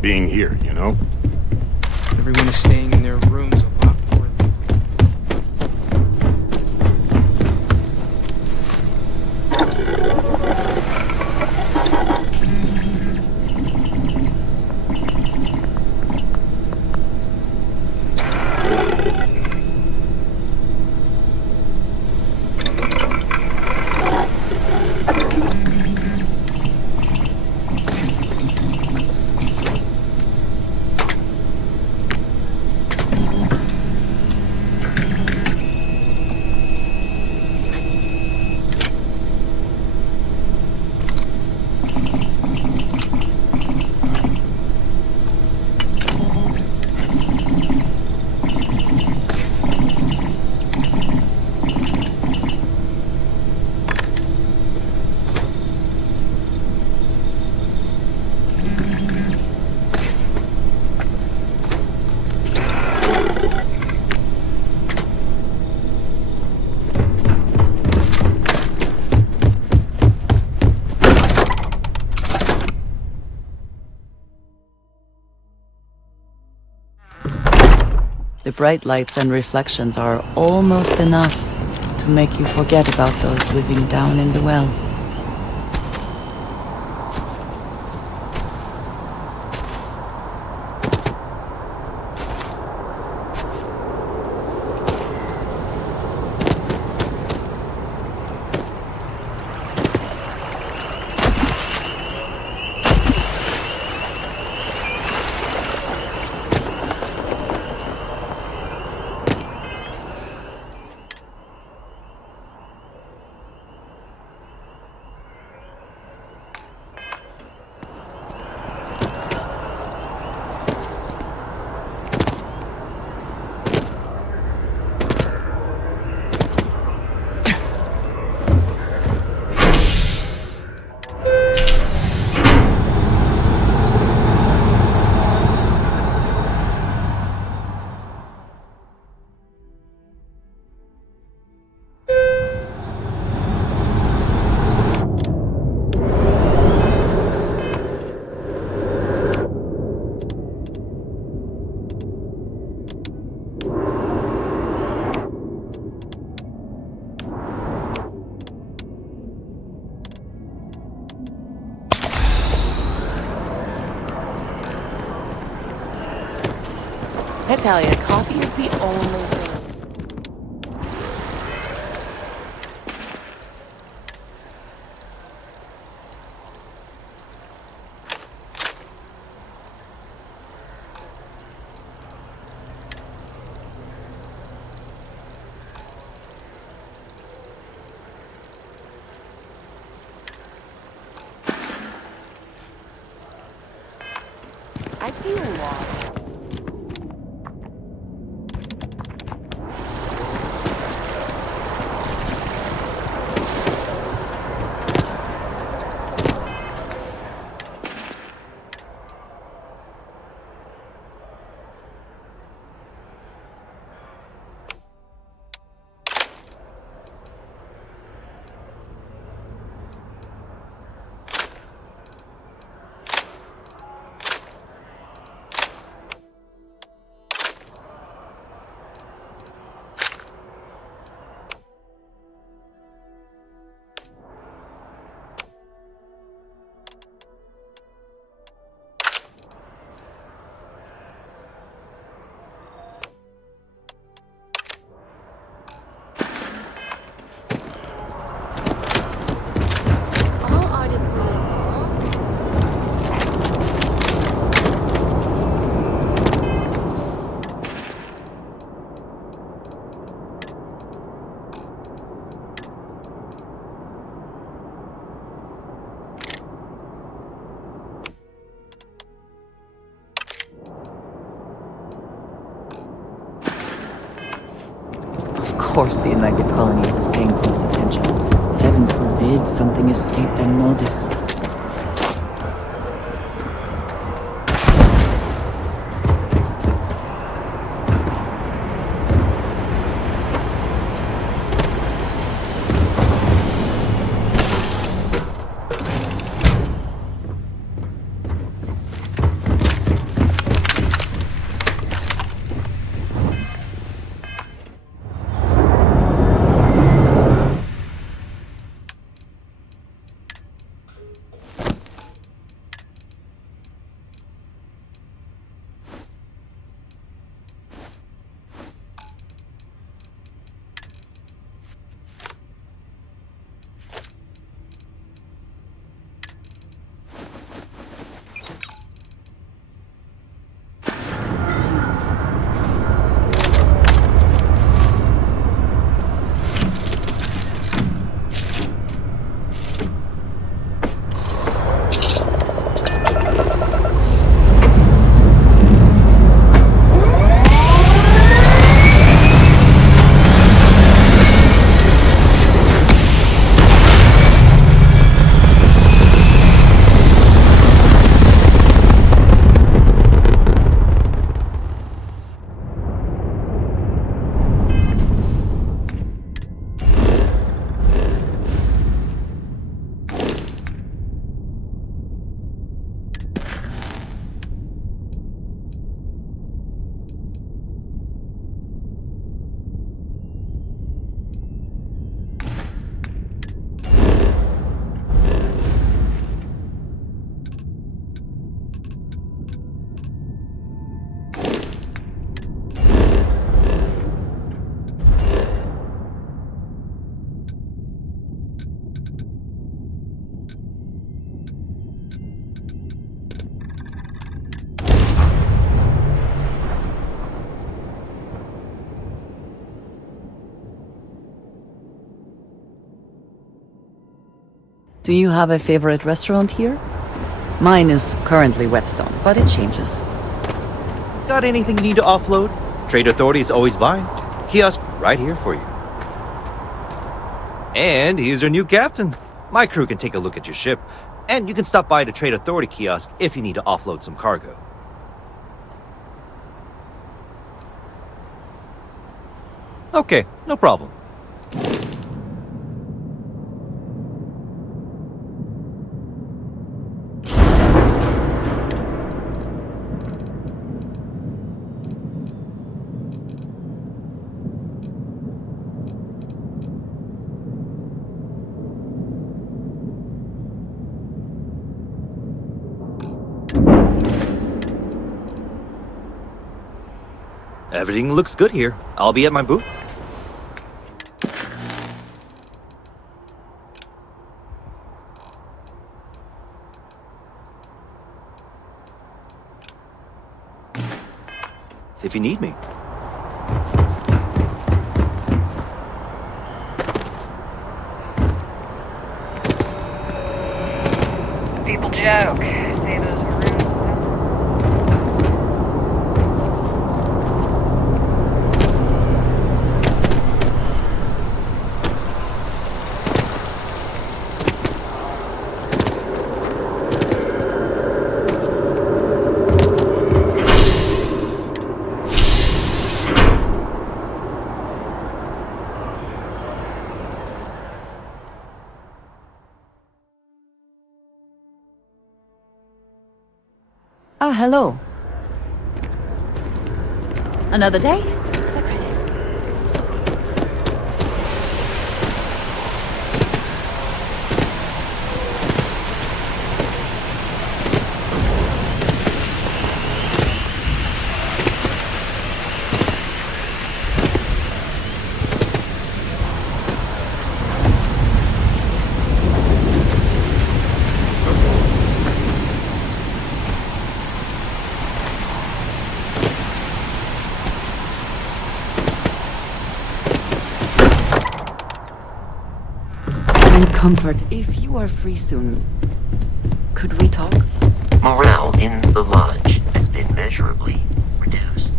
being here, you know? Everyone is staying in their rooms a lot more. The bright lights and reflections are almost enough to make you forget about those living down in the well. I tell you, coffee is the only thing. I feel lost. Of course the United Colonies is paying close attention. Heaven forbid something escape their notice. Do you have a favorite restaurant here? Mine is currently Whetstone, but it changes. Got anything you need to offload? Trade Authority is always buying. Kiosk right here for you. And here's your new captain. My crew can take a look at your ship, and you can stop by the Trade Authority kiosk if you need to offload some cargo. Okay, no problem. Everything looks good here. I'll be at my booth. If you need me. People joke. Say those were rude. Ah, hello. Another day? Comfort, if you are free soon, could we talk? Morale in the lodge has been measurably reduced.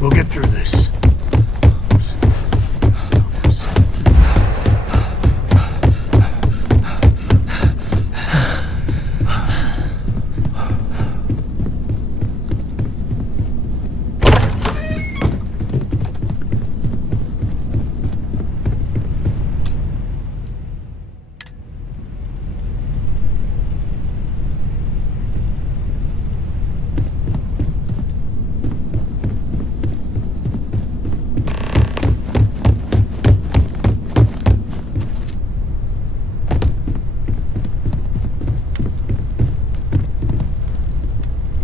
We'll get through this.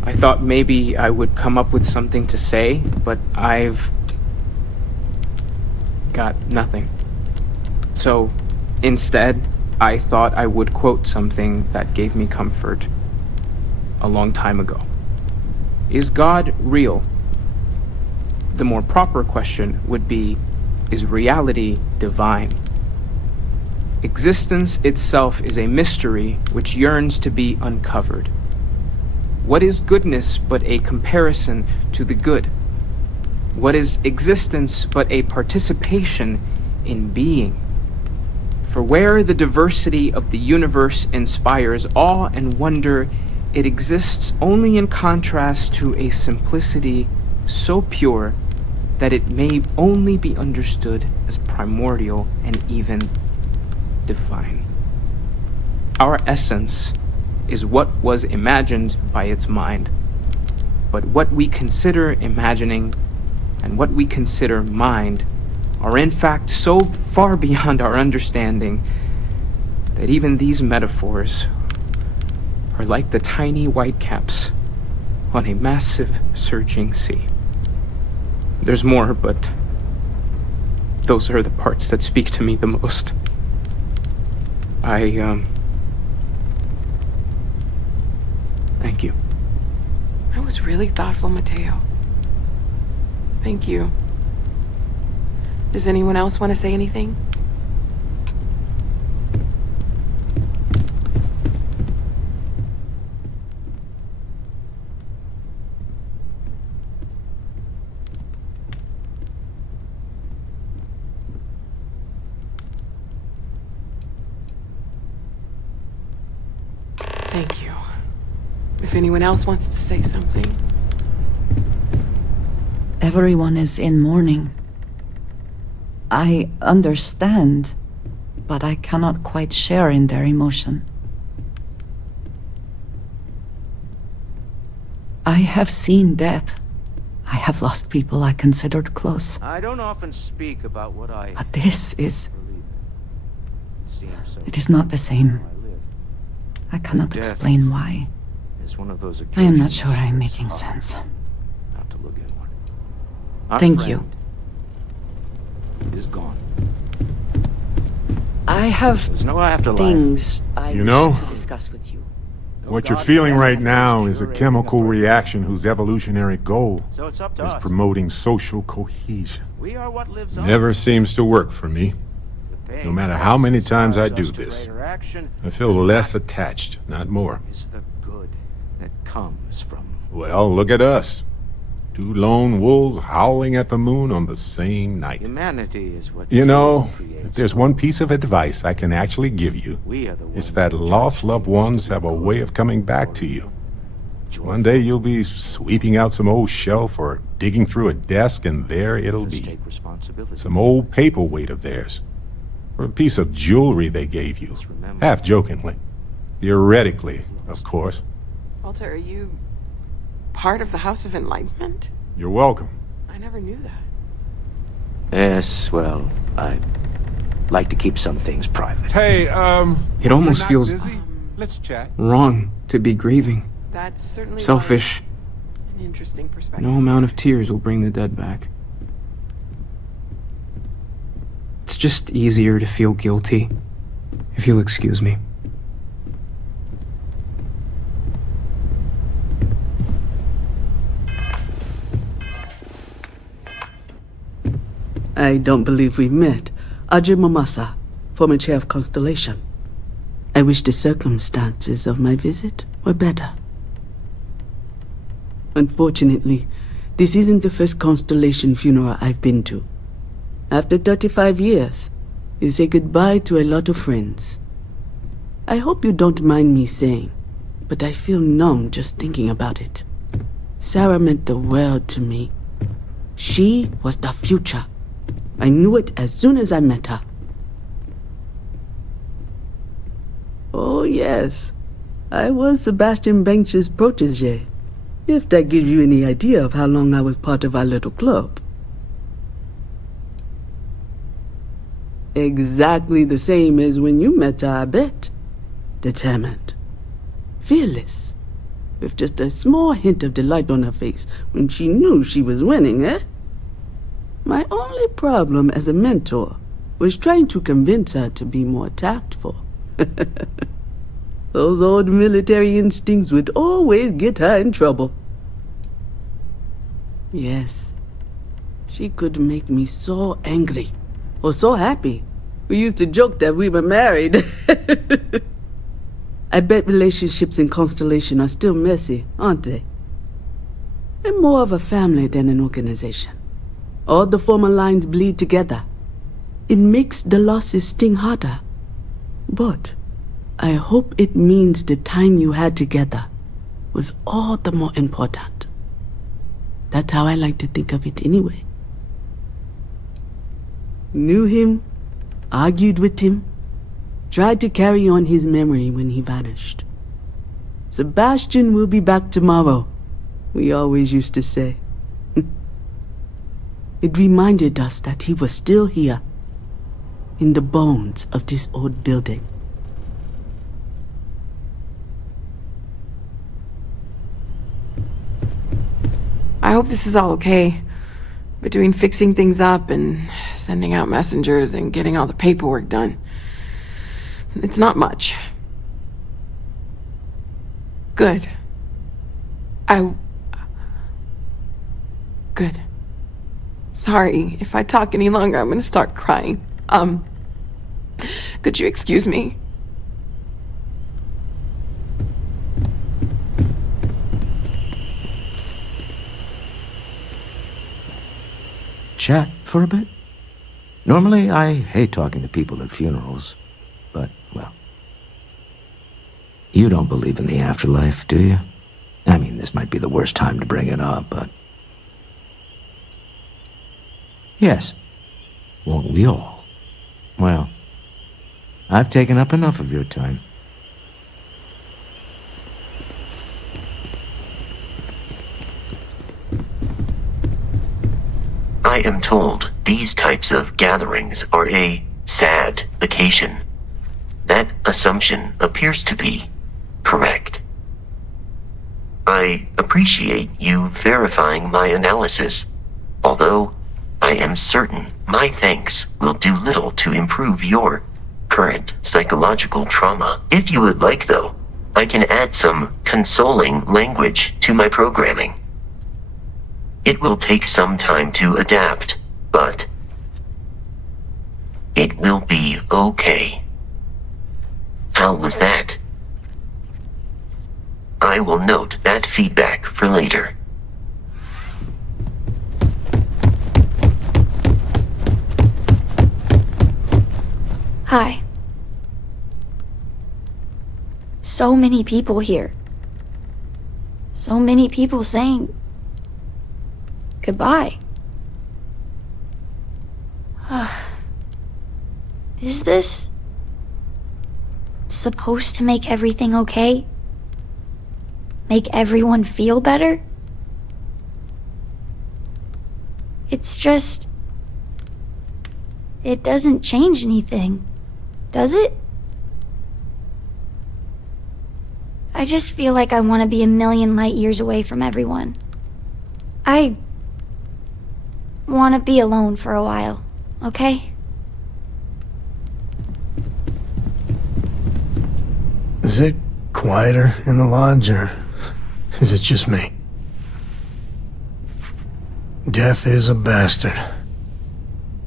I thought maybe I would come up with something to say, but I've got nothing. So instead, I thought I would quote something that gave me comfort a long time ago. Is God real? The more proper question would be, is reality divine? Existence itself is a mystery which yearns to be uncovered. What is goodness but a comparison to the good? What is existence but a participation in being? For where the diversity of the universe inspires awe and wonder, it exists only in contrast to a simplicity so pure that it may only be understood as primordial and even divine. Our essence is what was imagined by its mind, but what we consider imagining and what we consider mind are in fact so far beyond our understanding that even these metaphors are like the tiny whitecaps on a massive surging sea. There's more, but those are the parts that speak to me the most. Thank you. That was really thoughtful, Mateo. Thank you. Does anyone else want to say anything? Thank you. If anyone else wants to say something. Everyone is in mourning. I understand, but I cannot quite share in their emotion. I have seen death. I have lost people I considered close. I don't often speak about what I But this is... believe in. It seems so. It is not the same. I live. I cannot Death explain why. It's one of those I am not occasions sure I'm where making it's hard sense. not to look at one. Our Thank you. friend is gone. I have There's no afterlife. things I You wish know, to discuss with you. No What you're God feeling can right ever now is a cure chemical anything apart. reaction whose evolutionary goal So it's up to is us. promoting social cohesion. We are what lives on. Never seems to work for me. The pain No matter how many times I inspires do us to this, greater action. I feel less attached, not more. Is the good that comes from. Well, look at us. Two lone wolves howling at the moon on the same night. Humanity is what You know, creates. if there's one piece of advice I can actually give you, We are the ones it's that who lost judge loved things ones to be have a good way of coming back to you. joyful. One day you'll be sweeping out some old shelf or digging through a desk, and there it'll Let us be. take responsibility. Some old paperweight of theirs, or a piece of jewelry they gave you, half jokingly. Theoretically, of course. Walter, are you part of the House of Enlightenment? You're welcome. I never knew that. Yes, well, I like to keep some things private. Hey, It almost you're not feels busy? Let's chat. wrong to be grieving. That's certainly Selfish. an interesting perspective. No amount of tears will bring the dead back. It's just easier to feel guilty, if you'll excuse me. I don't believe we've met. Ajay Mamasa, former chair of Constellation. I wish the circumstances of my visit were better. Unfortunately, this isn't the first Constellation funeral I've been to. After 35 years, you say goodbye to a lot of friends. I hope you don't mind me saying, but I feel numb just thinking about it. Sarah meant the world to me. She was the future. I knew it as soon as I met her. Oh yes, I was Sebastian Banks's protege, if that gives you any idea of how long I was part of our little club. Exactly the same as when you met her, I bet. Determined. Fearless. With just a small hint of delight on her face when she knew she was winning, eh? My only problem as a mentor was trying to convince her to be more tactful. Those old military instincts would always get her in trouble. Yes, she could make me so angry, or so happy. We used to joke that we were married. I bet relationships in Constellation are still messy, aren't they? We're more of a family than an organization. All the former lines bleed together. It makes the losses sting harder. But I hope it means the time you had together was all the more important. That's how I like to think of it anyway. Knew him, argued with him, tried to carry on his memory when he vanished. Sebastian will be back tomorrow, we always used to say. It reminded us that he was still here, in the bones of this old building. I hope this is all okay. Between fixing things up and sending out messengers and getting all the paperwork done. It's not much. Good. Good. Sorry, if I talk any longer, I'm gonna start crying. Could you excuse me? Chat for a bit? Normally, I hate talking to people at funerals, but, well, You don't believe in the afterlife, do you? I mean, this might be the worst time to bring it up, but... Yes. Won't we all? Well, I've taken up enough of your time. I am told these types of gatherings are a sad occasion. That assumption appears to be correct. I appreciate you verifying my analysis, although I am certain my thanks will do little to improve your current psychological trauma. If you would like, though, I can add some consoling language to my programming. It will take some time to adapt, but it will be okay. How was that? I will note that feedback for later. Hi. So many people here. So many people saying goodbye. Is this supposed to make everything okay? Make everyone feel better? It's just... it doesn't change anything, does it? I just feel like I want to be a million light years away from everyone. I want to be alone for a while, okay? Is it quieter in the lodge, or is it just me? Death is a bastard.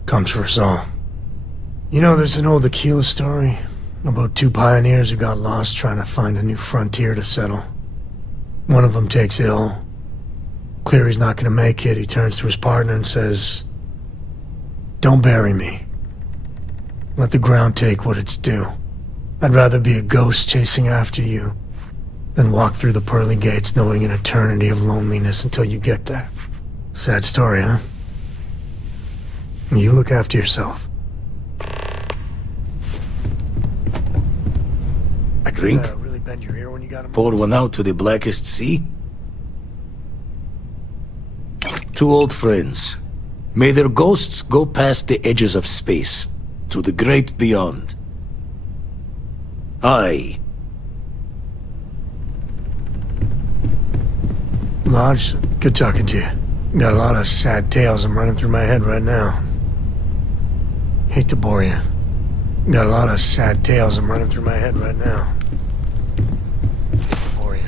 Comes for us all. You know, there's an old Aquila story about two pioneers who got lost trying to find a new frontier to settle. One of them takes ill. Clear he's not gonna make it, he turns to his partner and says, "Don't bury me. Let the ground take what it's due. I'd rather be a ghost chasing after you than walk through the pearly gates knowing an eternity of loneliness until you get there." Sad story, huh? You look after yourself. A drink? Really bend your ear when you got 'em. Pour one out to the blackest sea? Two old friends. May their ghosts go past the edges of space, to the great beyond. Aye. Lodge, good talking to you. Got a lot of sad tales I'm running through my head right now. Hate to bore you. Got a lot of sad tales I'm running through my head right now. Bore you.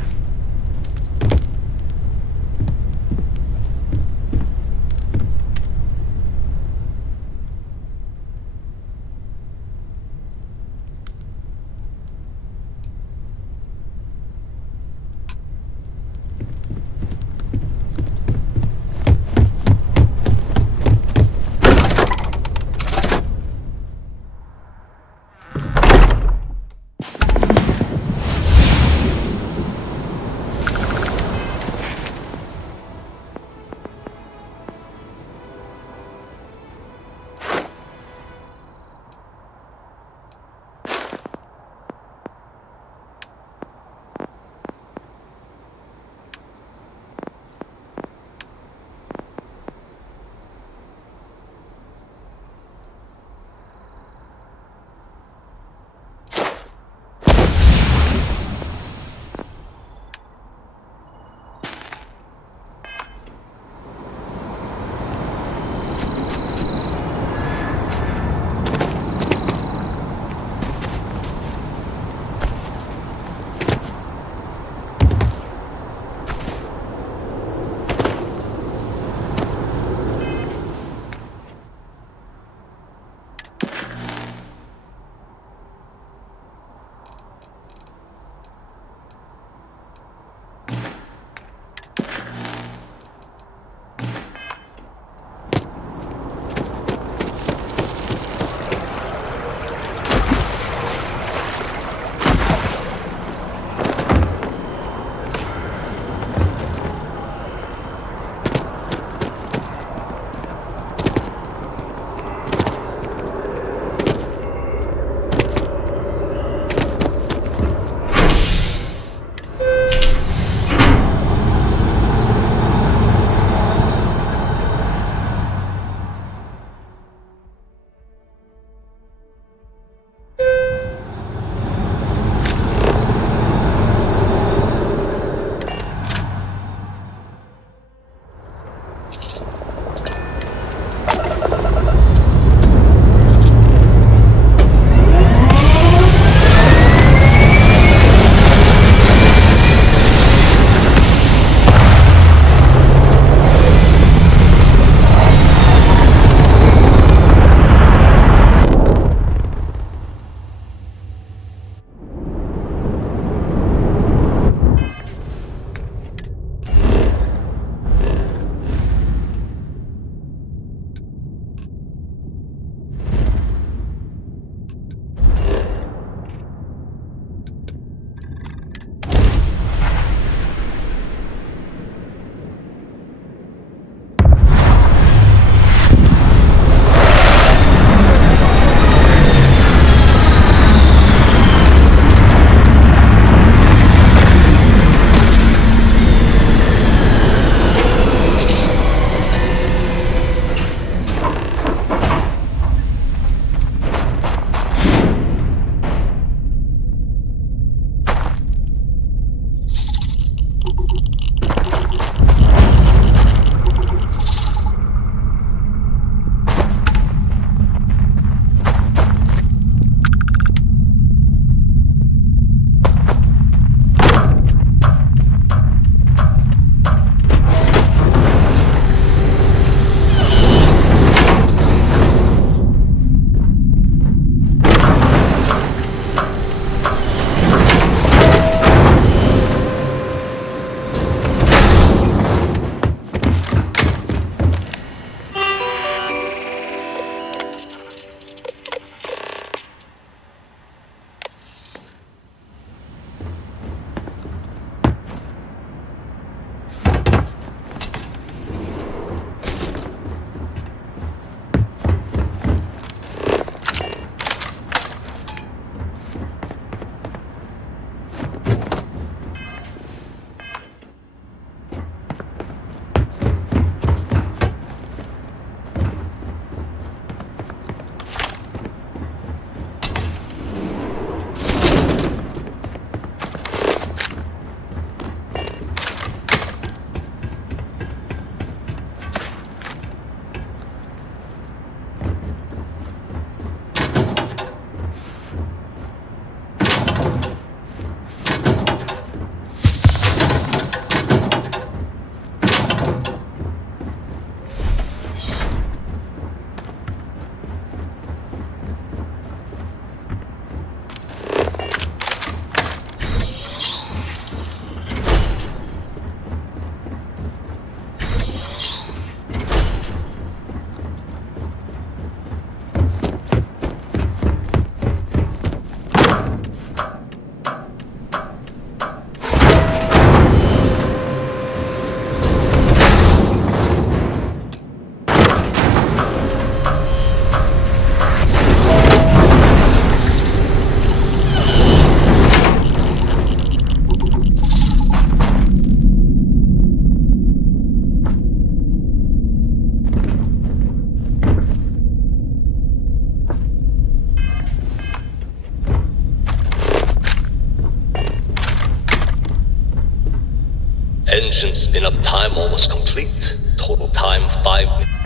Engine spin-up time almost complete. Total time 5 minutes.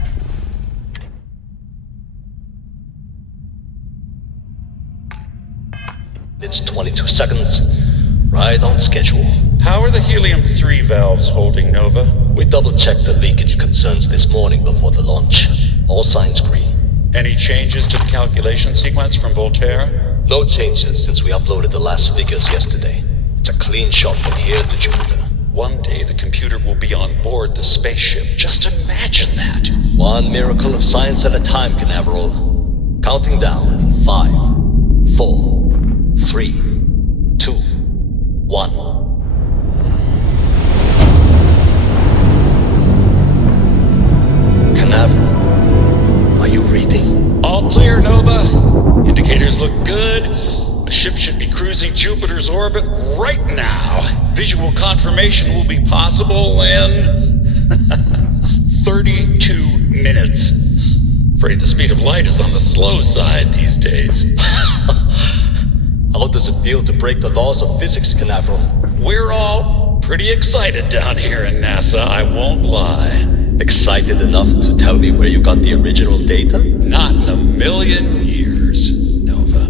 It's 22 seconds. Right on schedule. How are the helium-3 valves holding, Nova? We double-checked the leakage concerns this morning before the launch. All signs green. Any changes to the calculation sequence from Voltaire? No changes since we uploaded the last figures yesterday. It's a clean shot from here to Jupiter. One day the computer will be on board the spaceship. Just imagine that. One miracle of science at a time, Canaveral. Counting down in 5, 4, 3, 2, 1. Canaveral, are you reading? All clear, Nova. Indicators look good. The ship should be cruising Jupiter's orbit right now. Visual confirmation will be possible in 32 minutes. Afraid the speed of light is on the slow side these days. How does it feel to break the laws of physics, Canaveral? We're all pretty excited down here in NASA, I won't lie. Excited enough to tell me where you got the original data? Not in a million years, Nova.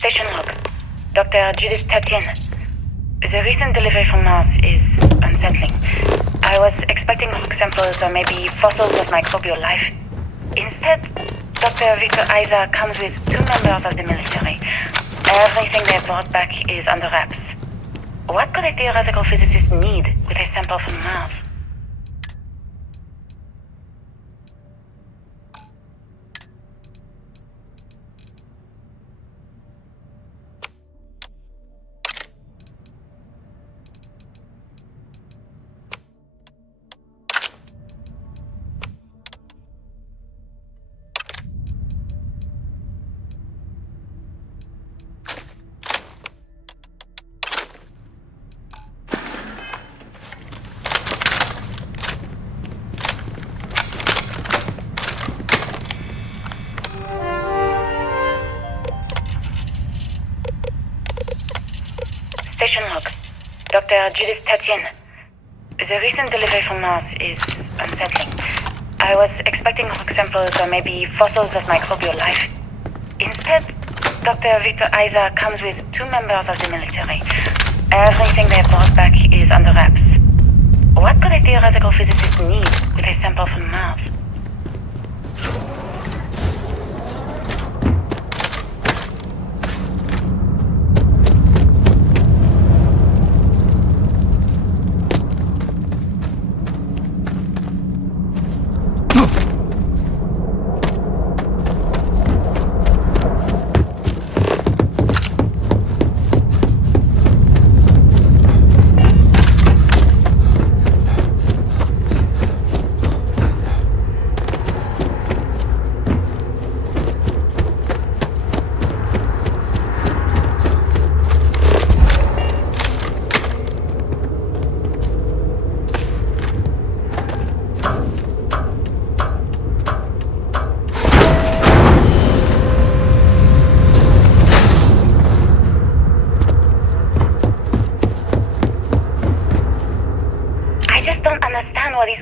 Station log. Dr. Judith Tatian. The recent delivery from Mars is unsettling. I was expecting rock samples or maybe fossils of microbial life. Instead, Dr. Victor Isa comes with 2 members of the military. Everything they brought back is under wraps. What could a theoretical physicist need with a sample from Mars? Station log. Dr. Judith Tatian. The recent delivery from Mars is unsettling. I was expecting rock samples or maybe fossils of microbial life. Instead, Dr. Victor Isa comes with 2 members of the military. Everything they brought back is under wraps. What could a theoretical physicist need with a sample from Mars?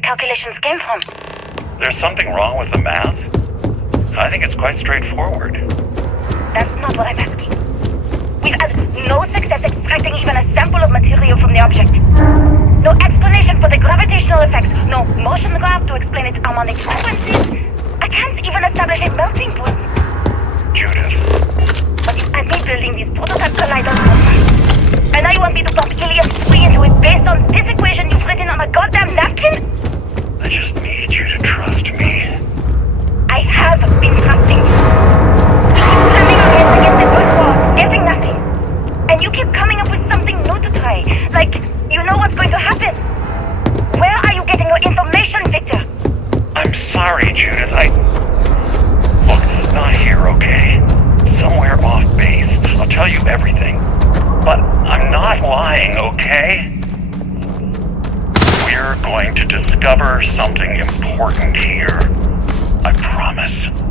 Calculations came from. There's something wrong with the math? I think it's quite straightforward. That's not what I'm asking. We've had no success extracting even a sample of material from the object. No explanation for the gravitational effects. No motion graph to explain its harmonic frequencies. I can't even establish a melting point. Judith. But I made building these prototype colliders for fun. And now you want me to pump helium 3 into it based on this equation you've written on a goddamn napkin? I just need you to trust me. I have been trusting you. We keep slamming our heads against the brick wall, getting nothing. And you keep coming up with something new to try. Like, you know what's going to happen. Where are you getting your information, Victor? I'm sorry, Judith. Look, not here, okay? Somewhere off base. I'll tell you everything. But I'm not lying, okay? We're going to discover something important here. I promise.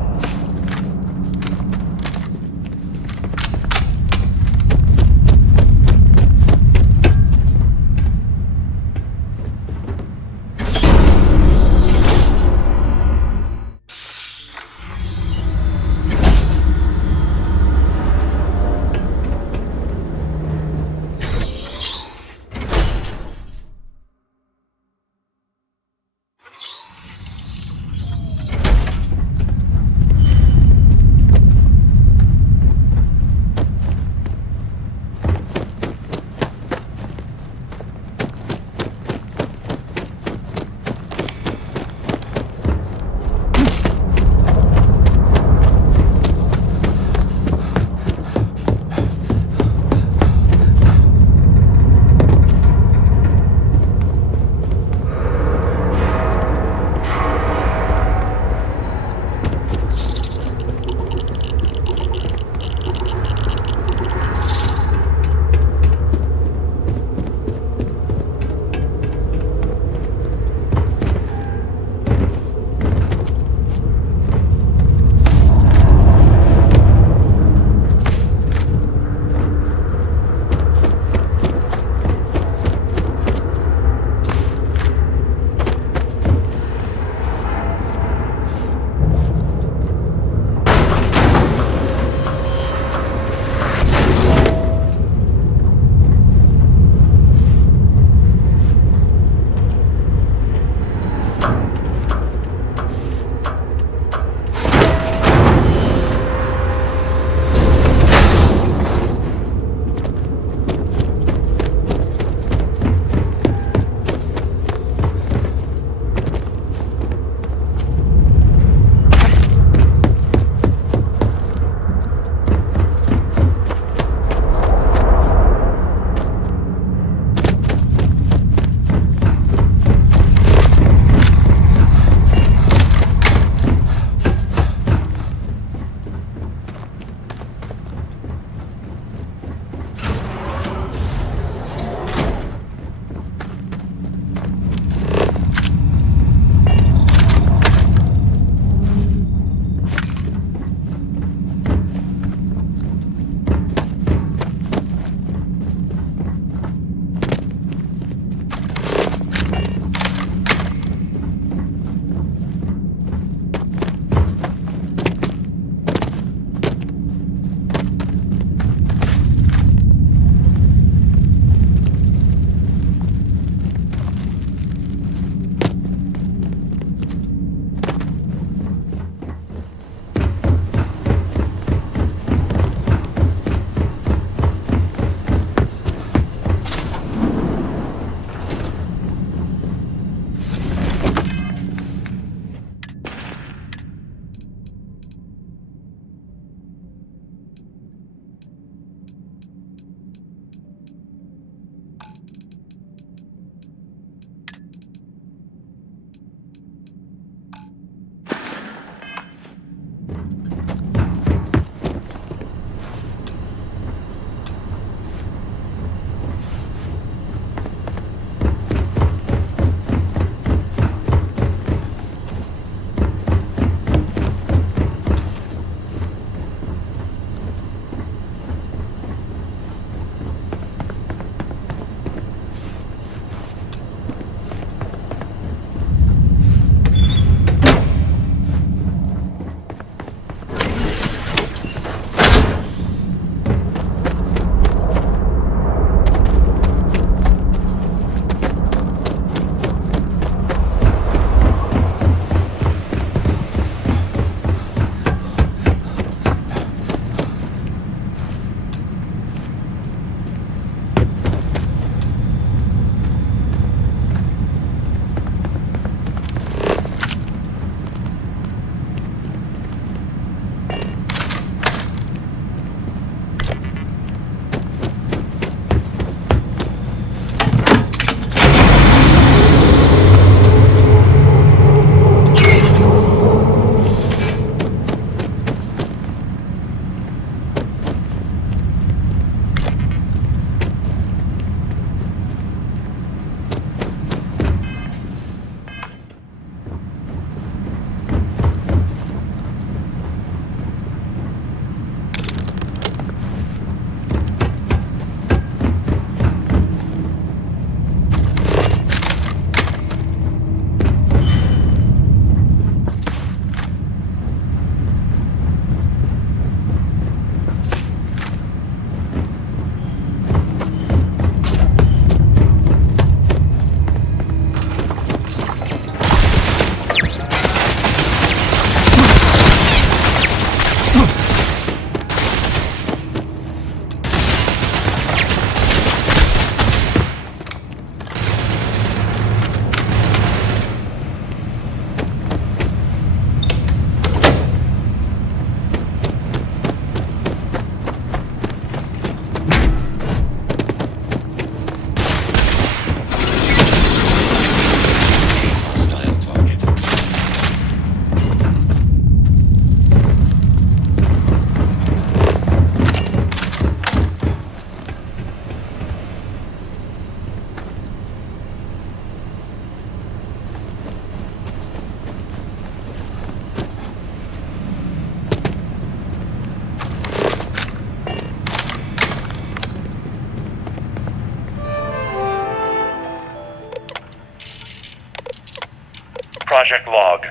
Project Log.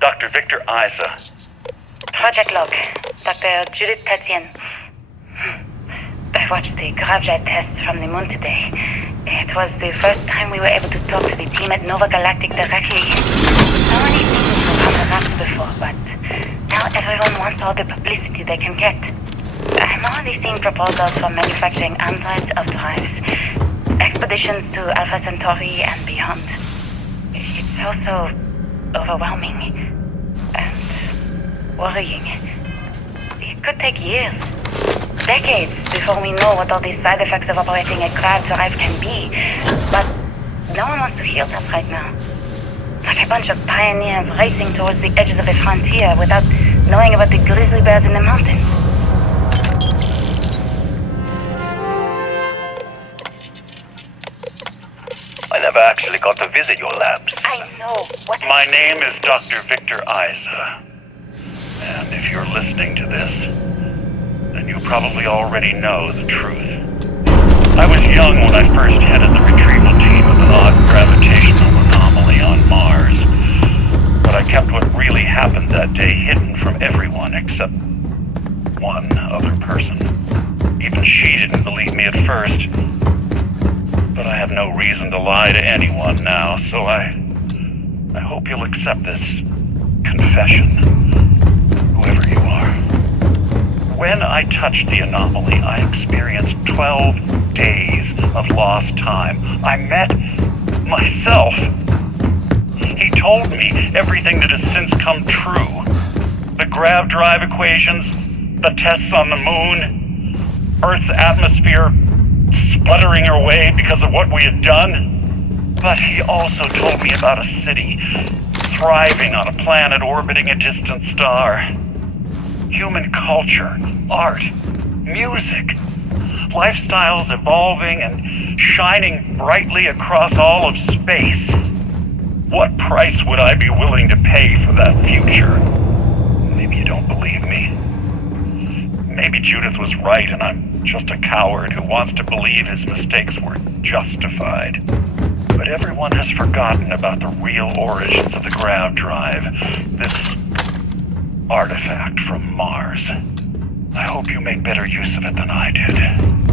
Dr. Victor Isa. Project Log. Dr. Judith Tatian. I watched the gravjet tests from the moon today. It was the first time we were able to talk to the team at Nova Galactic directly. So many things have come up before, but now everyone wants all the publicity they can get. I'm already seeing proposals for manufacturing androids of drives, expeditions to Alpha Centauri and beyond. It's also overwhelming and worrying. It could take years, decades, before we know what all the side effects of operating a grav drive can be. But no one wants to hear that right now. Like a bunch of pioneers racing towards the edges of the frontier without knowing about the grizzly bears in the mountains. I never actually got to visit your labs. I know. My name is Dr. Victor Isa. And if you're listening to this, then you probably already know the truth. I was young when I first headed the retrieval team of an odd gravitational anomaly on Mars. But I kept what really happened that day hidden from everyone except one other person. Even she didn't believe me at first. But I have no reason to lie to anyone now, so I hope you'll accept this confession, whoever you are. When I touched the anomaly, I experienced 12 days of lost time. I met myself. He told me everything that has since come true. The grav drive equations, the tests on the moon, Earth's atmosphere sputtering away because of what we had done. But he also told me about a city thriving on a planet orbiting a distant star. Human culture, art, music, lifestyles evolving and shining brightly across all of space. What price would I be willing to pay for that future? Maybe you don't believe me. Maybe Judith was right and I'm just a coward who wants to believe his mistakes were justified. But everyone has forgotten about the real origins of the grav drive, this artifact from Mars. I hope you make better use of it than I did.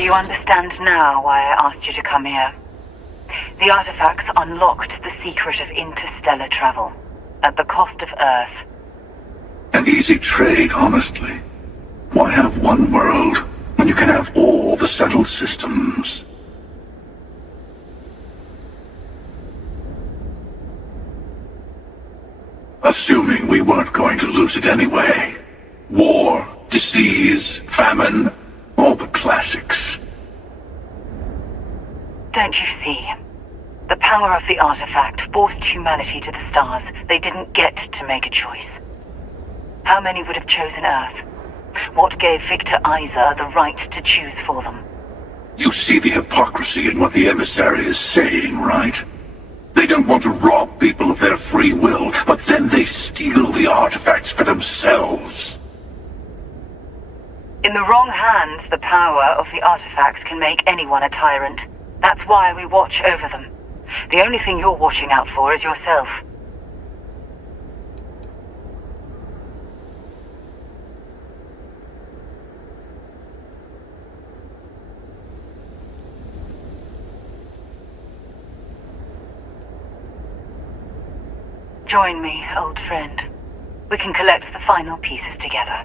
Do you understand now why I asked you to come here? The artifacts unlocked the secret of interstellar travel, at the cost of Earth. An easy trade, honestly. Why have one world when you can have all the settled systems? Assuming we weren't going to lose it anyway. War, disease, famine, all the classics. Don't you see? The power of the artifact forced humanity to the stars. They didn't get to make a choice. How many would have chosen Earth? What gave Victor Isa the right to choose for them? You see the hypocrisy in what the emissary is saying, right? They don't want to rob people of their free will, but then they steal the artifacts for themselves. In the wrong hands, the power of the artifacts can make anyone a tyrant. That's why we watch over them. The only thing you're watching out for is yourself. Join me, old friend. We can collect the final pieces together.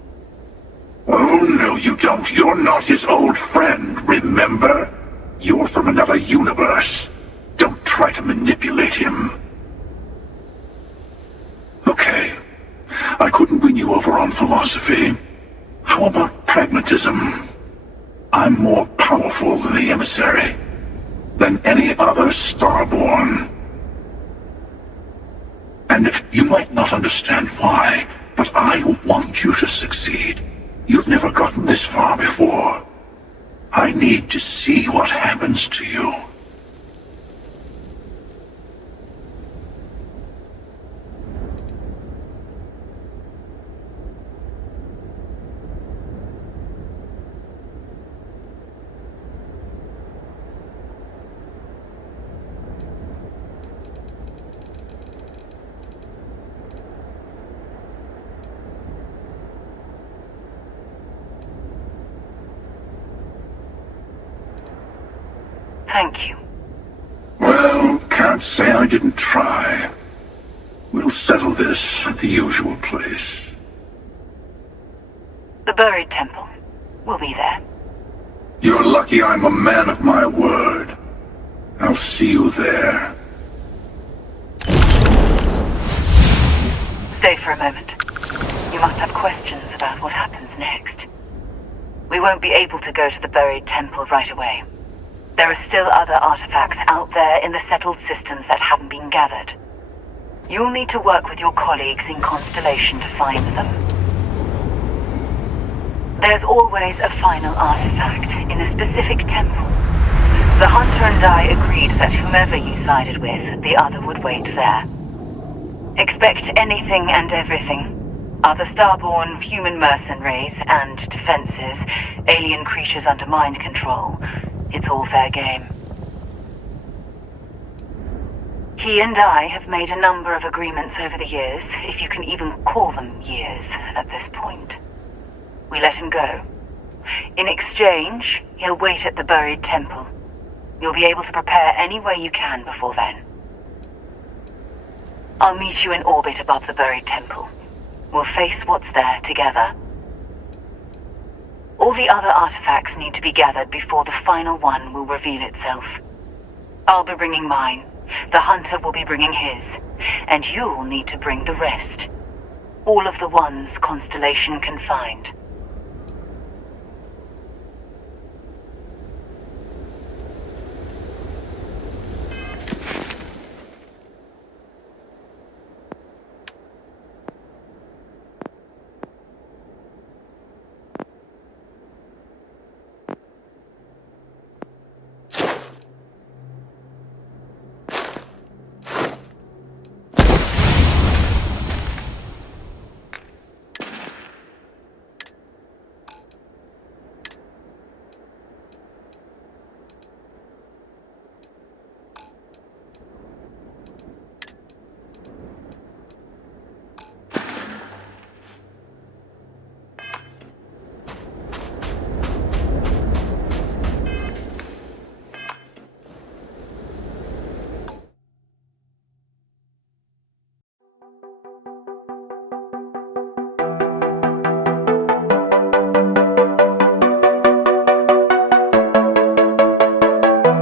Oh, no, you don't. You're not his old friend, remember? You're from another universe. Don't try to manipulate him. Okay. I couldn't win you over on philosophy. How about pragmatism? I'm more powerful than the emissary. Than any other starborn. And you might not understand why, but I want you to succeed. You've never gotten this far before. I need to see what happens to you. Thank you. Well, can't say I didn't try. We'll settle this at the usual place. The buried temple. We'll be there. You're lucky I'm a man of my word. I'll see you there. Stay for a moment. You must have questions about what happens next. We won't be able to go to the buried temple right away. There are still other artifacts out there in the settled systems that haven't been gathered. You'll need to work with your colleagues in Constellation to find them. There's always a final artifact in a specific temple. The Hunter and I agreed that whomever you sided with, the other would wait there. Expect anything and everything. Other starborn, human mercenaries, and defenses, alien creatures under mind control. It's all fair game. He and I have made a number of agreements over the years, if you can even call them years at this point. We let him go. In exchange, he'll wait at the buried temple. You'll be able to prepare any way you can before then. I'll meet you in orbit above the buried temple. We'll face what's there together. All the other artifacts need to be gathered before the final one will reveal itself. I'll be bringing mine. The Hunter will be bringing his. And you'll need to bring the rest. All of the ones Constellation can find.